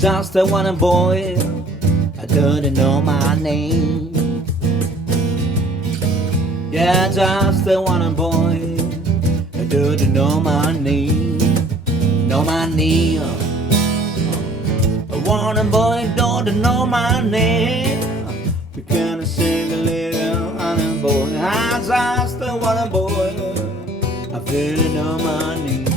just a one boy, I didn't know my name. Yeah, just a one boy, I didn't know my name. Know my name. A one boy don't know my name. You can't sing a little honey boy. I just a one boy, I feel know my name.